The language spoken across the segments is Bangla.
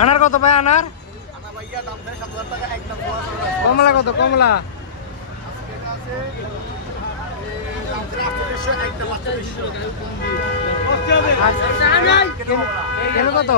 আনার কত ভাই আনার? কমলা কত কমলা? কেন কত?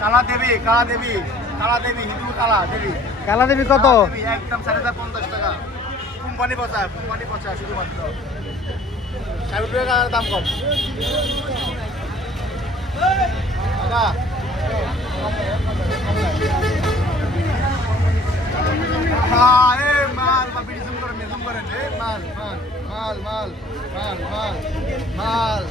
কালা দেবী কালা দেবী কালা দেবী হিন্দু কালা দেবী কালা দেবী কত? একদম 450 টাকা কোম্পানি পচা শুধুমাত্র 60 টাকা দাম কম দাদা মাল বা বিড়ি জুম করেন মাল মাল মাল মাল মাল মাল মাল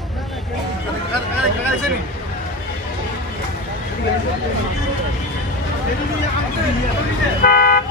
কাকা